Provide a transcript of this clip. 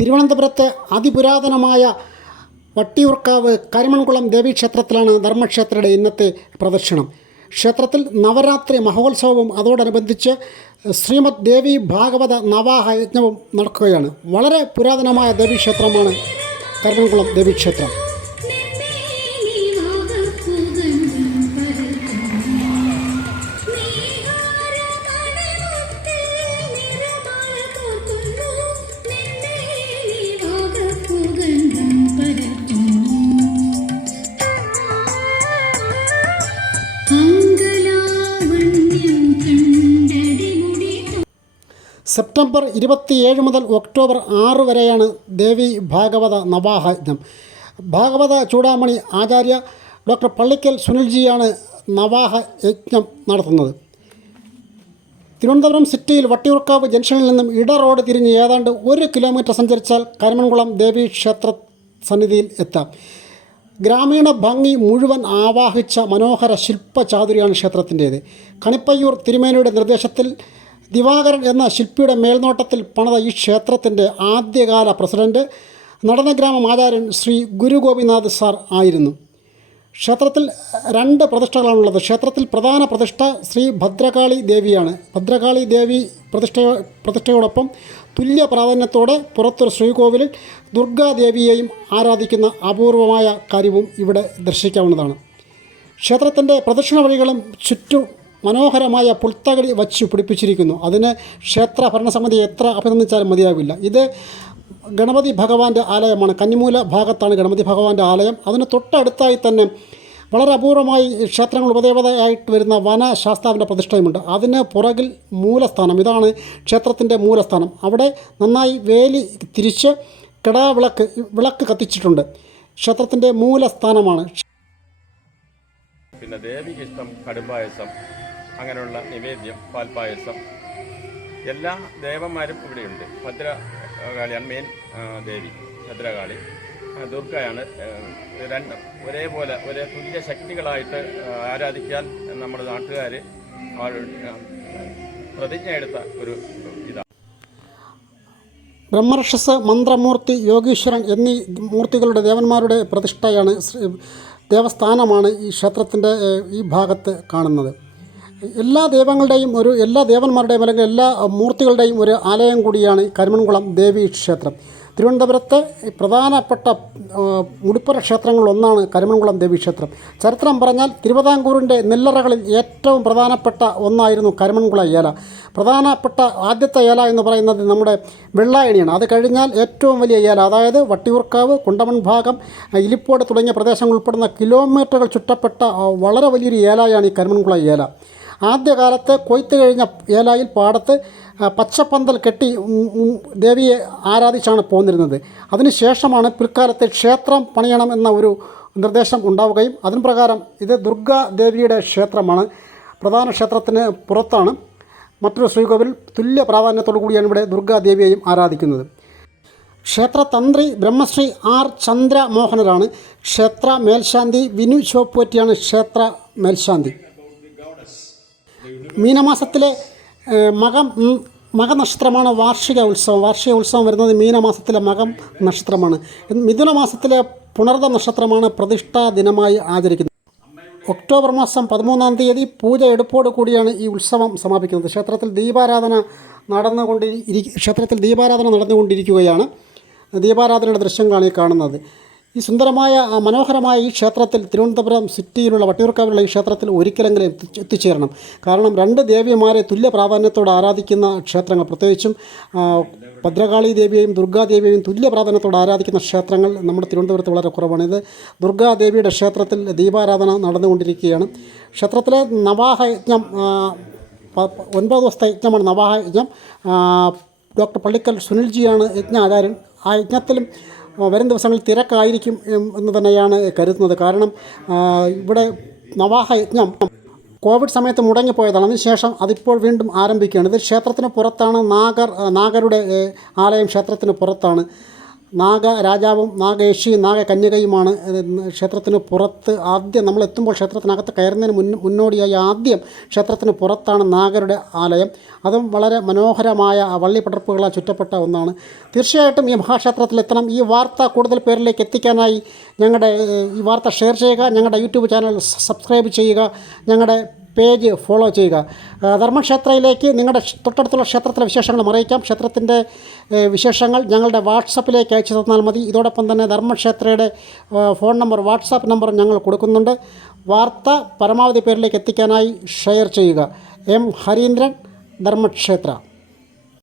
തിരുവനന്തപുരത്തെ അതിപുരാതനമായ വട്ടിയൂർക്കാവ് കരിമൺകുളം ദേവീക്ഷേത്രത്തിലാണ് ധർമ്മക്ഷേത്രയുടെ ഇന്നത്തെ പ്രദർശനം ക്ഷേത്രത്തിൽ നവരാത്രി മഹോത്സവവും അതോടനുബന്ധിച്ച് ശ്രീമദ് ദേവി ഭാഗവത നവാഹ യജ്ഞവും നടക്കുകയാണ്. വളരെ പുരാതനമായ ദേവീക്ഷേത്രമാണ് കരിമൺകുളം ദേവീക്ഷേത്രം. സെപ്റ്റംബർ ഇരുപത്തിയേഴ് മുതൽ ഒക്ടോബർ ആറ് വരെയാണ് ദേവി ഭാഗവത നവാഹയജ്ഞം ഭാഗവത ചൂടാമണി ആചാര്യ ഡോക്ടർ പള്ളിക്കൽ സുനിൽജിയാണ് നവാഹ യജ്ഞം നടത്തുന്നത്. തിരുവനന്തപുരം സിറ്റിയിൽ വട്ടിയൂർക്കാവ് ജംഗ്ഷനിൽ നിന്നും ഇട റോഡ് തിരിഞ്ഞ് ഏതാണ്ട് ഒരു കിലോമീറ്റർ സഞ്ചരിച്ചാൽ കരിമൺകുളം ദേവി ക്ഷേത്ര സന്നിധിയിൽ എത്താം. ഗ്രാമീണ ഭംഗി മുഴുവൻ ആവാഹിച്ച മനോഹര ശില്പചാതുരിയാണ് ക്ഷേത്രത്തിന്റേത്. കണിപ്പയ്യൂർ തിരുമേനിയുടെ നിർദ്ദേശത്തിൽ ദിവാകരൻ എന്ന ശില്പിയുടെ മേൽനോട്ടത്തിൽ പണിത ഈ ക്ഷേത്രത്തിന്റെ ആദ്യകാല പ്രസിഡന്റ് നടനഗ്രാമം ആചാര്യൻ ശ്രീ ഗുരു ഗോപിനാഥ് സാർ ആയിരുന്നു. ക്ഷേത്രത്തിൽ രണ്ട് പ്രതിഷ്ഠകളാണുള്ളത്. ക്ഷേത്രത്തിൽ പ്രധാന പ്രതിഷ്ഠ ശ്രീ ഭദ്രകാളി ദേവിയാണ്. ഭദ്രകാളി ദേവി പ്രതിഷ്ഠ പ്രതിഷ്ഠയോടൊപ്പം തുല്യ പ്രാധാന്യത്തോടെ പുറത്തൊരു ശ്രീകോവിലിൽ ദുർഗാദേവിയെയും ആരാധിക്കുന്ന അപൂർവമായ കാര്യവും ഇവിടെ ദർശിക്കാവുന്നതാണ്. ക്ഷേത്രത്തിന്റെ പ്രദക്ഷിണ വഴികളും ചുറ്റും മനോഹരമായ പുൽത്തകടി വച്ച് പിടിപ്പിച്ചിരിക്കുന്നു. അതിന് ക്ഷേത്ര ഭരണസമിതി എത്ര അഭിനന്ദിച്ചാലും മതിയാവില്ല. ഇത് ഗണപതി ഭഗവാന്റെ ആലയമാണ്. കന്നിമൂല ഭാഗത്താണ് ഗണപതി ഭഗവാന്റെ ആലയം. അതിന് തൊട്ടടുത്തായി തന്നെ വളരെ അപൂർവമായി ക്ഷേത്രങ്ങൾ ഉപദേവതയായിട്ട് വരുന്ന വനശാസ്താവിന്റെ പ്രതിഷ്ഠയുമുണ്ട്. അതിന് പുറകിൽ മൂലസ്ഥാനം. ഇതാണ് ക്ഷേത്രത്തിന്റെ മൂലസ്ഥാനം. അവിടെ നന്നായി വേലി തിരിച്ച് കിടാവിളക്ക് വിളക്ക് കത്തിച്ചിട്ടുണ്ട്. ക്ഷേത്രത്തിന്റെ മൂലസ്ഥാനമാണ്. പിന്നെ ദേവിക്ക് ഇഷ്ടം കടുംപായസം. അങ്ങനെയുള്ള നിവേദ്യം പാൽപ്പായസം എല്ലാ ദേവന്മാരും ഇവിടെയുണ്ട്. ഭദ്രകാളിയാണ് മെയിൻ ദേവി ഭദ്രകാളി. ദുർഗയാണ് രണ്ടും ഒരേപോലെ ഒരേ തുല്യ ശക്തികളായിട്ട് ആരാധിക്കാൻ നമ്മുടെ നാട്ടുകാർ പ്രതിജ്ഞ എടുത്ത ഒരു ബ്രഹ്മർഷസ് മന്ത്രമൂർത്തി യോഗീശ്വരൻ എന്നീ മൂർത്തികളുടെ ദേവന്മാരുടെ പ്രതിഷ്ഠയാണ് ദേവസ്ഥാനമാണ് ഈ ക്ഷേത്രത്തിന്റെ ഈ ഭാഗത്ത് കാണുന്നത്. എല്ലാ ദൈവങ്ങളുടെയും ഒരു എല്ലാ ദേവന്മാരുടെയും അല്ലെങ്കിൽ എല്ലാ മൂർത്തികളുടെയും ഒരു ആലയം കൂടിയാണ് കരിമൺകുളം ദേവി ക്ഷേത്രം. തിരുവനന്തപുരത്തെ പ്രധാനപ്പെട്ട മുടിപ്പുര ക്ഷേത്രങ്ങളിലൊന്നാണ് കരിമൺകുളം ദേവി ക്ഷേത്രം. ചരിത്രം പറഞ്ഞാൽ തിരുവിതാംകൂറിന്റെ നെല്ലറകളിൽ ഏറ്റവും പ്രധാനപ്പെട്ട ഒന്നായിരുന്നു കരിമൺകുള ഏല. പ്രധാനപ്പെട്ട ആദ്യത്തെ ഏല എന്ന് പറയുന്നത് നമ്മുടെ വെള്ളായണിയാണ്. അത് കഴിഞ്ഞാൽ ഏറ്റവും വലിയ ഏല അതായത് വട്ടിയൂർക്കാവ് കുണ്ടമൺ ഭാഗം ഇലിപ്പോട് തുടങ്ങിയ പ്രദേശങ്ങൾ ഉൾപ്പെടുന്ന കിലോമീറ്ററുകൾ ചുറ്റപ്പെട്ട വളരെ വലിയൊരു ഏലയാണ് ഈ കരിമൺകുള ഏല. ആദ്യകാലത്ത് കൊയ്ത്ത് കഴിഞ്ഞ ഏലായിൽ പാടത്ത് പച്ചപ്പന്തൽ കെട്ടി ദേവിയെ ആരാധിച്ചാണ് പോന്നിരുന്നത്. അതിനുശേഷമാണ് പിൽക്കാലത്ത് ക്ഷേത്രം പണിയണം എന്ന ഒരു നിർദ്ദേശം ഉണ്ടാവുകയും അതിന് പ്രകാരം ഇത് ദുർഗാ ദേവിയുടെ ക്ഷേത്രമാണ്. പ്രധാന ക്ഷേത്രത്തിന് പുറത്താണ്. മറ്റൊരു ശ്രീകോവിൽ തുല്യ പ്രാധാന്യത്തോടു കൂടിയാണ് ഇവിടെ ദുർഗാദേവിയെയും ആരാധിക്കുന്നത്. ക്ഷേത്ര തന്ത്രി ബ്രഹ്മശ്രീ ആർ ചന്ദ്രമോഹനരാണ്. ക്ഷേത്ര മേൽശാന്തി വിനു ചോപ്പുവറ്റിയാണ് ക്ഷേത്ര മേൽശാന്തി. മീനമാസത്തിലെ മകം മകനക്ഷത്രമാണ് വാർഷിക ഉത്സവം. വാർഷിക ഉത്സവം വരുന്നത് മീനമാസത്തിലെ മകം നക്ഷത്രമാണ്. മിഥുന മാസത്തിലെ പുണർദ നക്ഷത്രമാണ് പ്രതിഷ്ഠാ ദിനമായി ആചരിക്കുന്നത്. ഒക്ടോബർ മാസം പതിമൂന്നാം തീയതി പൂജ എടുപ്പോട് കൂടിയാണ് ഈ ഉത്സവം സമാപിക്കുന്നത്. ക്ഷേത്രത്തിൽ ദീപാരാധന നടന്നുകൊണ്ട് ക്ഷേത്രത്തിൽ ദീപാരാധന നടന്നുകൊണ്ടിരിക്കുകയാണ്. ദീപാരാധനയുടെ ദൃശ്യങ്ങളാണ് ഈ കാണുന്നത്. ഈ സുന്ദരമായ മനോഹരമായ ഈ ക്ഷേത്രത്തിൽ തിരുവനന്തപുരം സിറ്റിയിലുള്ള വട്ടിയൂർക്കാവിലുള്ള ഈ ക്ഷേത്രത്തിൽ ഒരിക്കലെങ്കിലും എത്തിച്ചേരണം. കാരണം രണ്ട് ദേവിമാരെ തുല്യ പ്രാധാന്യത്തോടെ ആരാധിക്കുന്ന ക്ഷേത്രങ്ങൾ പ്രത്യേകിച്ചും ഭദ്രകാളി ദേവിയെയും ദുർഗാദേവിയെയും തുല്യ പ്രാധാന്യത്തോടെ ആരാധിക്കുന്ന ക്ഷേത്രങ്ങൾ നമ്മുടെ തിരുവനന്തപുരത്ത് വളരെ കുറവാണ് ഇത് ദുർഗാദേവിയുടെ ക്ഷേത്രത്തിൽ ദീപാരാധന നടന്നുകൊണ്ടിരിക്കുകയാണ്. ക്ഷേത്രത്തിലെ നവാഹ യജ്ഞം ആ, പ- പ- ഒൻപത് ദിവസത്തെ യജ്ഞമാണ് നവാഹ യജ്ഞം ഡോക്ടർ പള്ളിക്കൽ സുനിൽജിയാണ് യജ്ഞ ആചാര്യൻ ആ യജ്ഞത്തിലും വരും ദിവസങ്ങളിൽ തിരക്കായിരിക്കും എന്ന് തന്നെയാണ് കരുതുന്നത്. കാരണം ഇവിടെ നവാഹ യജ്ഞം കോവിഡ് സമയത്ത് മുടങ്ങിപ്പോയതാണ്. അതിനുശേഷം അതിപ്പോൾ വീണ്ടും ആരംഭിക്കുകയാണ്. ഇത് ക്ഷേത്രത്തിന് പുറത്താണ്. നാഗർ നാഗരുടെ ആലയം ക്ഷേത്രത്തിന് പുറത്താണ്. നാഗ രാജാവും നാഗേഷിയും നാഗകന്യകയുമാണ് ക്ഷേത്രത്തിന് പുറത്ത്. ആദ്യം നമ്മൾ എത്തുമ്പോൾ ക്ഷേത്രത്തിനകത്ത് കയറുന്നതിന് മുൻ മുന്നോടിയായി ആദ്യം ക്ഷേത്രത്തിന് പുറത്താണ് നാഗരുടെ ആലയം. അതും വളരെ മനോഹരമായ വള്ളിപ്പടർപ്പുകളാൽ ചുറ്റപ്പെട്ട ഒന്നാണ്. തീർച്ചയായിട്ടും ഈ മഹാക്ഷേത്രത്തിൽ എത്തണം. ഈ വാർത്ത കൂടുതൽ പേരിലേക്ക് എത്തിക്കാനായി ഞങ്ങളുടെ ഈ വാർത്ത ഷെയർ ചെയ്യുക ഞങ്ങളുടെ യൂട്യൂബ് ചാനൽ സബ്സ്ക്രൈബ് ചെയ്യുക ഞങ്ങളുടെ പേജ് ഫോളോ ചെയ്യുക. ധർമ്മക്ഷേത്രയിലേക്ക് നിങ്ങളുടെ തൊട്ടടുത്തുള്ള ക്ഷേത്രത്തിലെ വിശേഷങ്ങൾ അറിയിക്കാം. ക്ഷേത്രത്തിന്റെ വിശേഷങ്ങൾ ഞങ്ങളുടെ വാട്സപ്പിലേക്ക് അയച്ചു തന്നാൽ മതി. ഇതോടൊപ്പം തന്നെ ധർമ്മക്ഷേത്രയുടെ ഫോൺ നമ്പർ വാട്സാപ്പ് നമ്പറും ഞങ്ങൾ കൊടുക്കുന്നുണ്ട്. വാർത്ത പരമാവധി പേരിലേക്ക് എത്തിക്കാനായി ഷെയർ ചെയ്യുക. എം ഹരീന്ദ്രൻ ധർമ്മക്ഷേത്ര.